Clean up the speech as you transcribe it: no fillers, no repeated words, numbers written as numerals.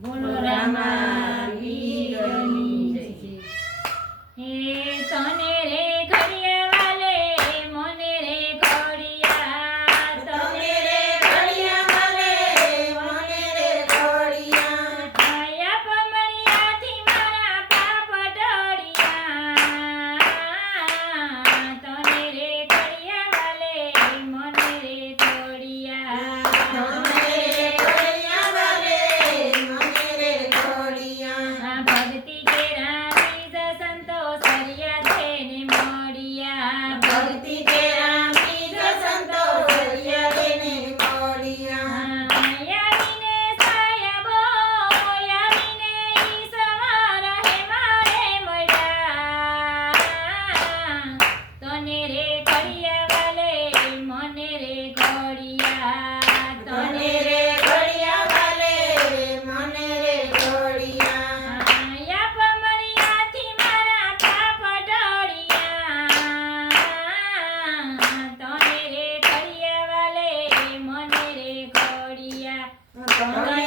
બોલો રામા વીરની જય. હે તને રે ઘડિયા વાલે મને રે ઘડિયા, તને રે ઘડિયા વાલે મને રે ઘડિયા, આયા પમણિયાથી મારા પાપ ટળિયા, તને રે ઘડિયા વાલે મને રે ઘડિયા, ભક્તિ કેરા બીજ સંતો સરિયા થઈને મળ્યા, ભક્તિ કેરા બીજ સંતો સરિયા થઈને મળ્યા. આવીને સાહેબો આવીને ઈ સવાર હે મારે મળ્યા, તને રે ઘડિયા વાલે મને રે ઘડિયા, તને રે ઘડિયા વાલે મને રે ઘડિયા, આયા પમણિયાથી મારા પાપ ટળિયા, તને રે ઘડિયા વાલે મને રે ઘડિયા. તને